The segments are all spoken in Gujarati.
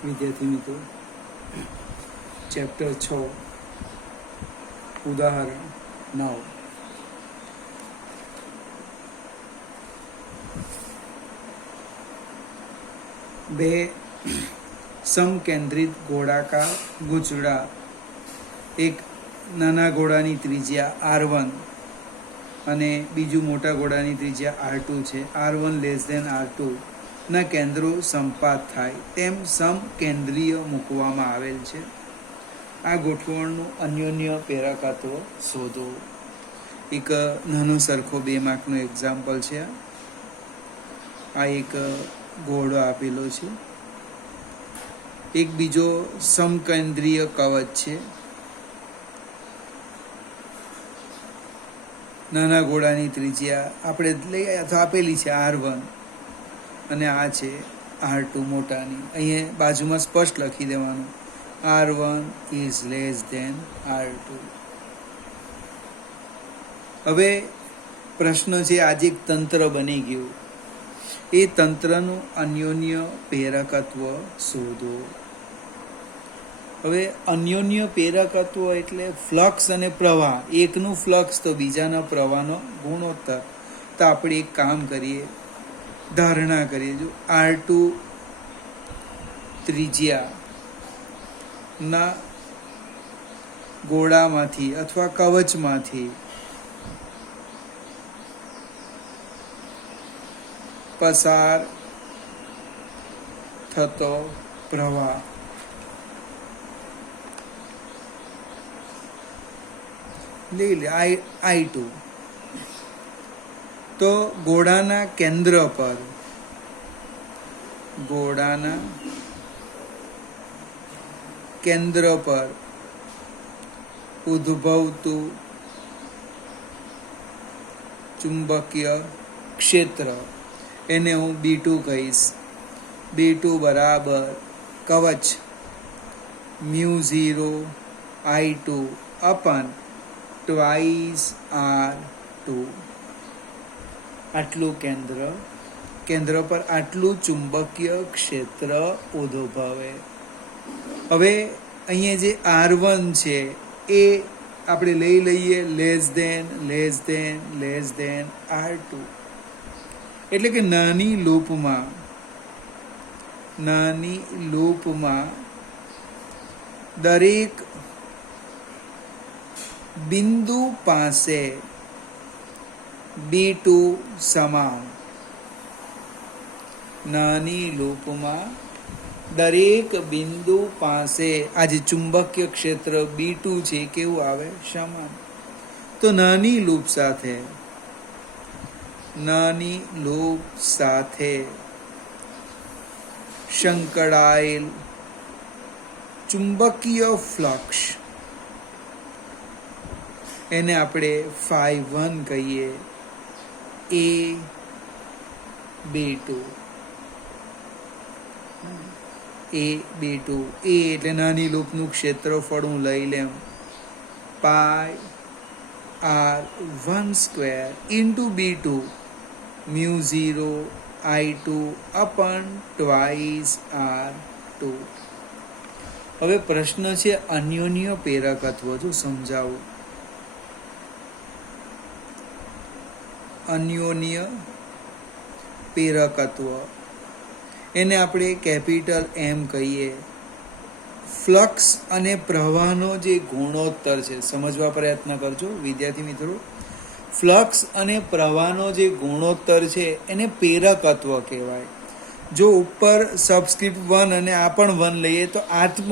વિદ્યાર્થી મિત્રો, ચેપ્ટર 6 ઉદાહરણ 9. બે સમકેન્દ્રિત ગોળાકાર ગૂંચળા, એક નાના ગોળાની ત્રિજ્યા R1 અને બીજું મોટા ગોળાની ત્રિજ્યા R2 છે. R1 R2 ના કેન્દ્રો સંપાત થાય તેમ સમકેન્દ્રીય મૂકવામાં આવેલ છે. આ ગોઠવણનું અન્યોન્ય પ્રેરકત્વ શોધો. એક નાનો સરખો 2 માર્કનું એક્ઝામ્પલ છે. આ એક ગોળો આપેલો છે, એક બીજો સમકેન્દ્રીય કવચ છે. નાના ગોળાની ત્રિજ્યા આપણે લઈ તો આપેલી છે R1 અને આ છે R2 મોટાની. અહીંયા બાજુમાં સ્પષ્ટ લખી દેવાનું, R1 is less than R2. હવે પ્રશ્ન છે, આજે એક તંત્ર બની ગયું, એ તંત્રનું અન્યોન્ય પ્રેરકત્વ શોધો. હવે અન્યોન્ય પ્રેરકત્વ એટલે ફ્લક્સ અને પ્રવાહ, એકનું ફ્લક્સ તો બીજાના પ્રવાહનો ગુણોત્તર. તો આપણે એક કામ કરીએ, ધારણા કરીએ, જો R2 ત્રિજ્યાના ગોળામાંથી અથવા કવચમાંથી પસાર થતો પ્રવાહ લઈ લે I2, તો ગોળાના કેન્દ્ર પર ઉદ્ભવતું ચુંબકીય ક્ષેત્ર, એને હું B2 કહીશ. B2 બરાબર કવચ μ0 I2 અપન ટ્વાઇસ R2. આટલું કેન્દ્ર પર આટલું ચુંબકીય ક્ષેત્ર ઉદ્ભવે. હવે અહીંયા જે R1 છે એ આપણે લઈ લઈએ લેસ ધેન R2. એટલે કે નાની લૂપમાં દરેક બિંદુ પાસે B2 સમાન. નાની લૂપમાં દરેક બિંદુ પાસે આ જે ચુંબકીય ક્ષેત્ર B2 છે કેવું આવે? સમાન. તો નાની લૂપ સાથે સંકળાયેલ ચુંબકીય ફ્લક્સ, એને આપણે φ1 કહીએ. A B2 એટલે નાની લૂપનું ક્ષેત્રફળ હું લઈ લેમ πr1² into B2 μ0 I2 અપન twice R2. હવે પ્રશ્ન છે અન્યોન્ય પ્રેરકત્વ. જો સમજાવું, અન્યોન્ય પ્રેરકત્વ એને આપણે કેપિટલ M કહીએ. ફ્લક્સ અને પ્રવાહનો જે ગુણોત્તર છે, સમજવા પ્રયત્ન કરજો વિદ્યાર્થી મિત્રો. ફ્લક્સ અને પ્રવાહનો જે ગુણોત્તર છે એને પ્રેરકત્વ કહેવાય. જો ઉપર સબસ્ક્રિપ્ટ 1 અને આ પણ 1 લઈએ તો આત્મ,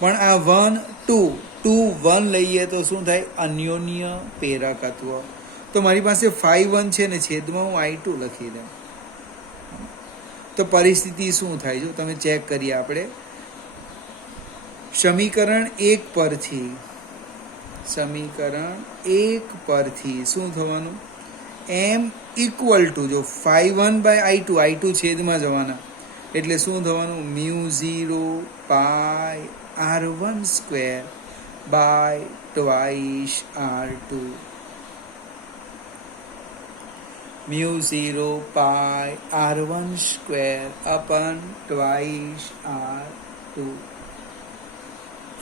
પણ આ 1 2 1 લઈએ તો શું થાય? અન્યોન્ય પ્રેરકત્વ. તો મારી પાસે φ1 છે ને છેદમાં હું I2 લખી દઉં તો પરિસ્થિતિ શું થાય? જો તમે ચેક કરીએ, આપણે સમીકરણ 1 પરથી શું થવાનું? M ઇક્વલ ટુ, જો φ1 બાય I2 છેદમાં જવાના, એટલે શું થવાનું? μ0 πr1² by twice R2. Mu 0 pi R1 square upon twice R2.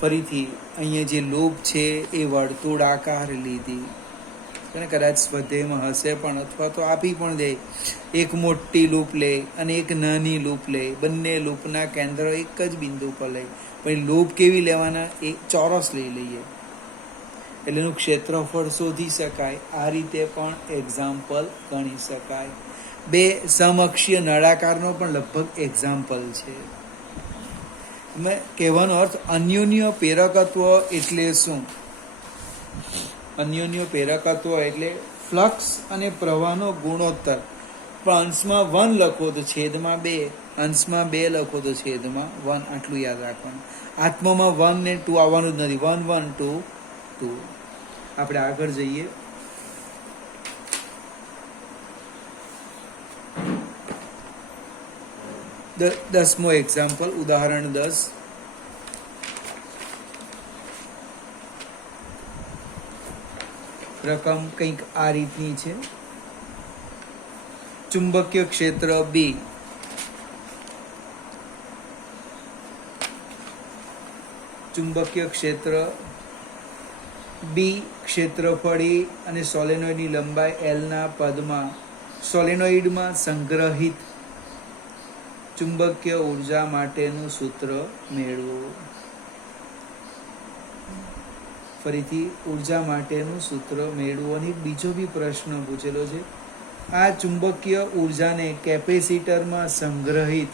ફરીથી અહીંયા જે લૂપ છે એ વર્તુળાકાર લીધી, અને કદાચ સ્વાધ્યાયમાં હશે પણ, અથવા તો આપી પણ દે. એક મોટી લૂપ લે અને એક નાની લૂપ લે, બંને લૂપના કેન્દ્ર એક જ બિંદુ પર લે. પછી લૂપ કેવી લેવાના? એક ચોરસ લઈ લઈએ એટલે એનું ક્ષેત્રફળ શોધી શકાય. આ રીતે પણ એક્ઝામ્પલ ગણી શકાય. બે સમઅક્ષીય નળાકારનો પણ લગભગ એક્ઝામ્પલ છે. કહેવાનો અર્થ અન્યોન્ય પ્રેરકત્વ એટલે શું? અન્યોન્ય પ્રેરકત્વ એટલે ફ્લક્સ અને પ્રવાહનો ગુણોત્તર. પણ અંશમાં 1 લખો તો છેદમાં 2, અંશમાં 2 લખો તો છેદમાં 1. આટલું યાદ રાખવાનું. આત્મામાં 1 ને 2 આવવાનું જ નથી. 1 1 2 2. આપણે આગળ જઈએ. દસમો એક્ઝામ્પલ, ઉદાહરણ 10. રકમ કંઈક આ રીતની છે. ચુંબકીય ક્ષેત્ર B, ચુંબકીય ક્ષેત્ર B ક્ષેત્રફળ A અને સોલેનોઇડની લંબાઈ L ના પદમાં સોલેનોઇડમાં સંગ્રહિત ચુંબકીય ઉર્જા માટેનું સૂત્ર મેળવો. ફરીથી ઉર્જા માટેનું સૂત્ર મેળવવાની બીજો બી પ્રશ્ન પૂછેલો છે. આ ચુંબકીય ઉર્જાને કેપેસિટરમાં સંગ્રહિત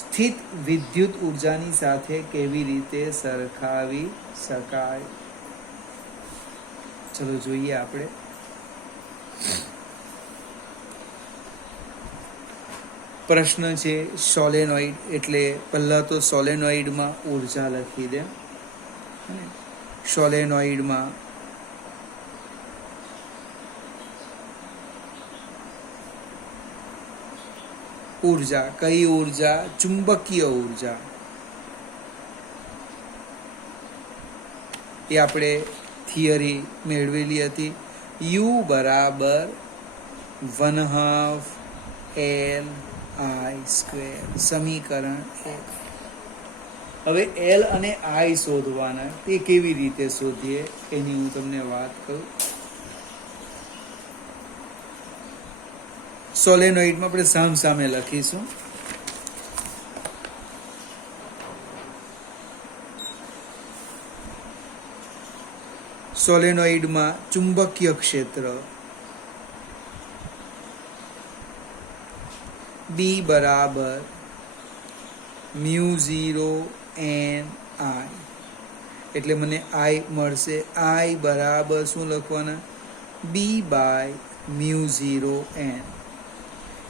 સ્થિત વિદ્યુત ઉર્જાની સાથે કેવી રીતે સરખાવી શકાય? ચલો જોઈએ આપણે. પ્રશ્ન છે સોલેનોઇડ, એટલે પહેલા તો સોલેનોઇડમાં ઉર્જા લખી દે. સોલેનોઇડમાં ઉર્જા, કઈ ઉર્જા? ચુંબકીય ઉર્જા. એ આપણે થિયરી મેળવેલી હતી. U બરાબર 1/2 Li², સમીકરણ 1. હવે L અને I શોધવાના. તે કેવી રીતે શોધીએ એની હું તમને વાત કરું. સોલેનોઇડમાં આપણે સામ સામે લખીશું. સોલેનોઇડમાં ચુંબકીય ક્ષેત્ર B બરાબર μ0 n I, એટલે મને I મળશે. I બરાબર શું લખવાના? B/μ0 n.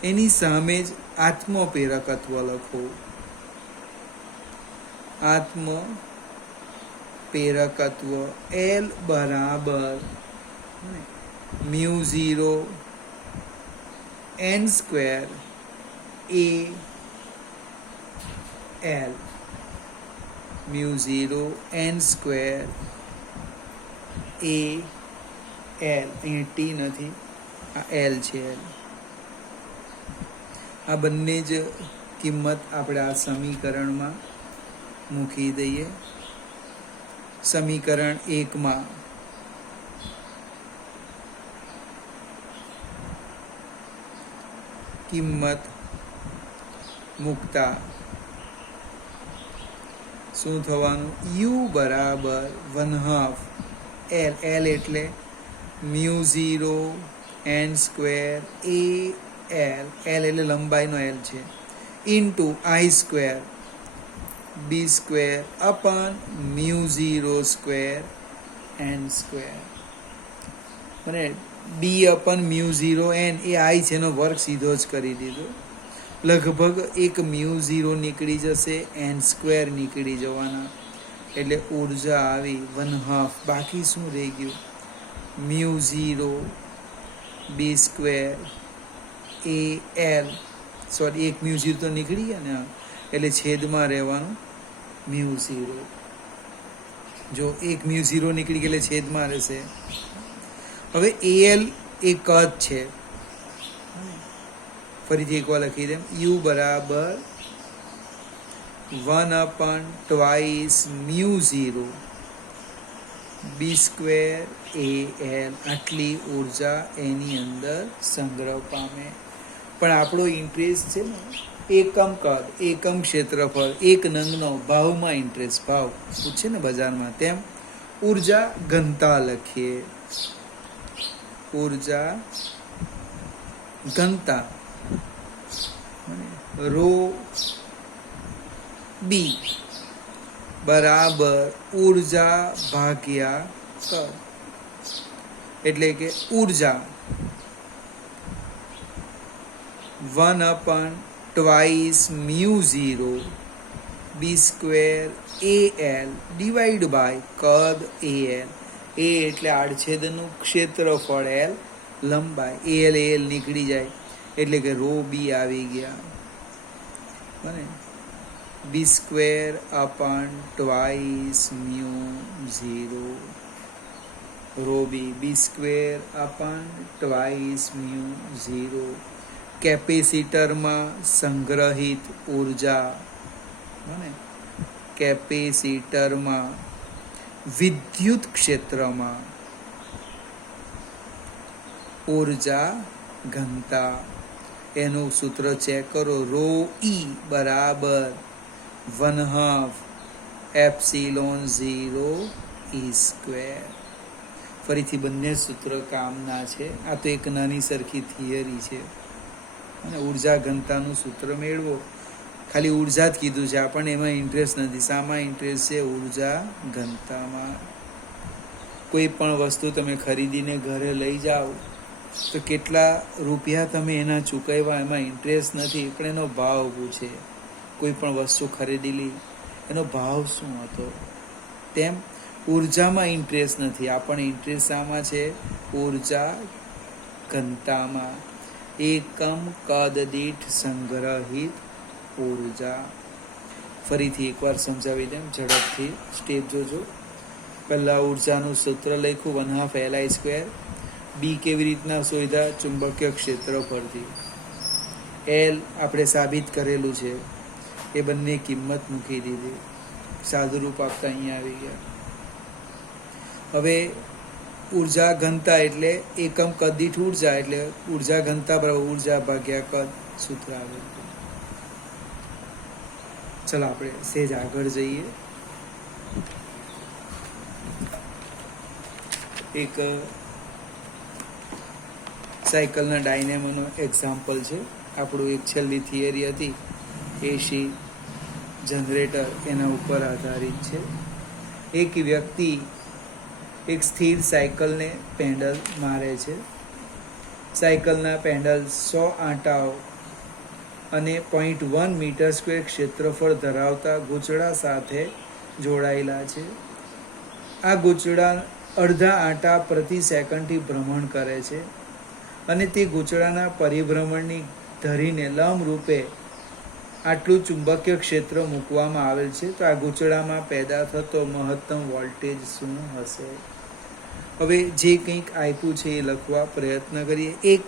એની સામે જ આત્મપ્રેરકત્વ લખો. આત્મપ્રેરકત્વ L બરાબર μ0 n² AL. μ0 n² AL. અહીં T નથી, આ L છે. આ બંને જ કિંમત આપણે આ સમીકરણમાં મૂકી દઈએ. સમીકરણ 1માં કિંમત મૂકતા શું થવાનું? U બરાબર 1/2 L. L એટલે μ0 n² AL. L એટલે લંબાઈનો L છે, ઇન્ટુ I² B² અપન μ0² n². અને B અપન μ0 n એ I છે એનો વર્ગ સીધો જ કરી દીધો. લગભગ એક μ0 નીકળી જશે, n² નીકળી જવાના, એટલે ઉર્જા આવી 1/2. બાકી શું રહી ગયું? μ0 B² AL. સોરી, એક μ0 તો નીકળી ગયા ને, એટલે છેદમાં રહેવાનું μ0. જો એક μ0 નીકળી ગયા એટલે છેદમાં રહેશે. હવે AL એ કદ છે. ફરીથી એકવાર લખી દે, યુ બરાબર 1/2 b² al, આટલી ઉર્જા એની અંદર સંગ્રહ પામે. પણ આપણો ઇન્ટરેસ્ટ છે ને એકમ કદ, એકમ ક્ષેત્રફળ, એક નંગનો ભાવમાં ઇન્ટરેસ્ટ, ભાવ પૂછે ને બજારમાં, તેમ ઉર્જા ઘનતા લખીએ. ઉર્જા ઘનતા રો બી બરાબર ઉર્જા ભાગ્યા કદ. એટલે કે ઉર્જા 1/2 b² al ડિવાઈડ બાય કદ al. એ એટલે આડછેદનું ક્ષેત્રફળ, l લંબાઈ, al નીકળી જાય એટલે કે રો બી આવી ગયા. બને b²/2 રો બી b²/2 કેપેસિટરમાં સંગ્રહિત ઉર્જા. બને કેપેસિટરમાં વિદ્યુત ક્ષેત્રમાં ઉર્જા ઘનતા. એનું સૂત્ર ચેક કરો, રો ઈ બરાબર 1/2 ε0 e². ફરીથી બંને સૂત્ર કામના છે. આ તો એક નાની સરખી થિયરી છે. અને ઉર્જા ઘનતાનું સૂત્ર મેળવો. ખાલી ઉર્જા જ કીધું છે, આપણને એમાં ઇન્ટરેસ્ટ નથી. શામાં ઇન્ટરેસ્ટ છે? ઉર્જા ઘનતામાં. કોઈ પણ વસ્તુ તમે ખરીદીને ઘરે લઈ જાઓ તો કેટલા રૂપિયા તમે એના ચૂકવ્યા, એમાં ઇન્ટરેસ્ટ નથી, પણ એનો ભાવ પૂછે. કોઈ પણ વસ્તુ ખરીદેલી, એનો ભાવ શું હતો? તેમ ઉર્જામાં ઇન્ટરેસ્ટ નથી, આપણને ઇન્ટરેસ્ટ શામાં છે? ઉર્જા ઘનતામાં. એકમ કદ દીઠ સંગ્રહિત ઉર્જા. ફરીથી એકવાર સમજાવી દેમ ઝડપથી, સ્ટેપ જોજો. પહેલાં ઉર્જાનું સૂત્ર લખ્યું 1/2 li². બી કેવી રીતના શોધ્યા? ચુંબકીય ક્ષેત્રફળથી. એલ આપણે સાબિત કરેલું છે, એ બંને કિંમત મૂકી દીધી, સાદુરૂપ આપતા અહીંયા આવી ગયા. હવે ઉર્જા ઘનતા એટલે એકમ કદ દીઠ ઉર્જા, એટલે ઉર્જા ઘનતા બરાબર ઉર્જા ભાગ્યા કદ, સૂત્ર આવે. ચલો આપણે સેજ આગળ જઈએ. એક સાયકલના ડાયનેમોનો એક્ઝામ્પલ છે. આપણું એક છેલ્લી થિયરી હતી એસી જનરેટર, એના ઉપર આધારિત છે. એક વ્યક્તિ એક સ્થિર સાયકલને પેન્ડલ મારે છે. સાયકલના પેન્ડલ 100 આંટાઓ અને 0.1 મીટર² ક્ષેત્રફળ ધરાવતા ગૂંચળા સાથે જોડાયેલા છે. આ ગૂંચળા અડધા આંટા પ્રતિ સેકન્ડથી ભ્રમણ કરે છે અને તે ગૂંચળાના પરિભ્રમણની ધરીને લંબ રૂપે આટલું ચુંબકીય ક્ષેત્ર મૂકવામાં આવેલ છે. તો આ ગૂંચળામાં પેદા થતો મહત્તમ વોલ્ટેજ શું હશે? હવે જે કંઈક આપ્યું છે એ લખવા પ્રયત્ન કરીએ. એક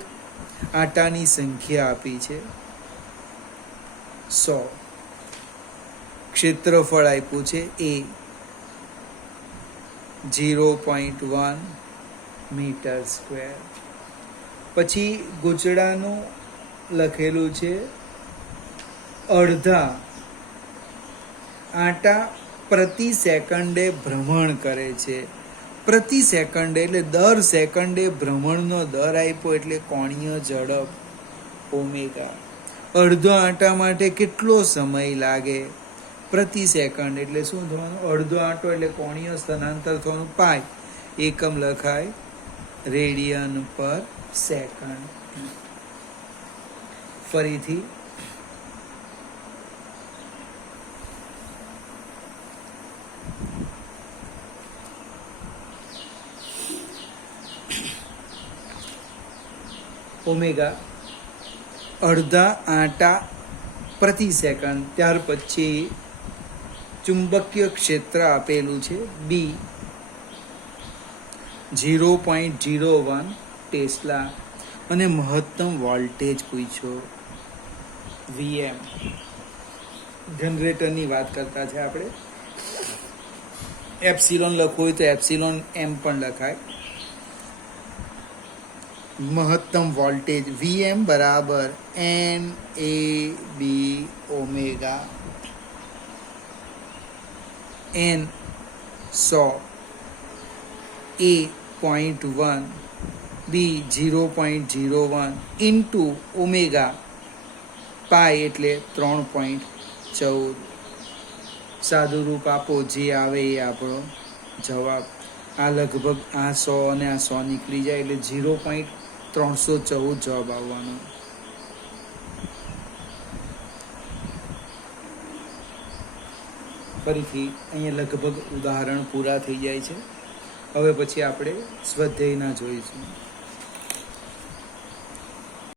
આંટાની સંખ્યા આપી છે 100, ક્ષેત્રફળ આપ્યું છે એ 0.1 મીટર². પછી ગૂંચળાનું લખેલું છે અડધા આંટા પ્રતિ સેકન્ડે ભ્રમણ કરે છે. પ્રતિ સેકન્ડે એટલે દર સેકન્ડે ભ્રમણનો દર આપ્યો એટલે કોણીય ઝડપ ઓમેગા. અડધો આંટા માટે કેટલો સમય લાગે? પ્રતિ સેકન્ડ એટલે શું થવાનું? અડધો આંટો એટલે કોણીય સ્થાનાંતર થવાનું પાય. એકમ લખાય રેડિયન પર સેકન્ડ. ફરીથી ઓમેગા અડધા આંટા પ્રતિ સેકન્ડ. ત્યાર પછી ચુંબકીય ક્ષેત્ર આપેલું છે બી 0.01 ટેસ્લા અને મહત્તમ વોલ્ટેજ પૂછ્યો VM. જનરેટરની વાત કરતા છે આપણે. એપ્સિલોન લખવું હોય તો એપ્સિલોન એમ પણ લખાય. મહત્તમ વોલ્ટેજ VM બરાબર NAB omega. N 100, A 0.1, B 0.01 into omega pi એટલે 3.14. સાદું રૂપ આપો, જે આવે એ આપણો જવાબ. આ લગભગ આ 100 અને આ 100 નીકળી જાય એટલે 0.314 જવાબ આવવાનો. ફરીથી અહીંયા લગભગ ઉદાહરણ પૂરા થઈ જાય છે. હવે પછી આપણે સ્વાધ્યાયના જોઈશું.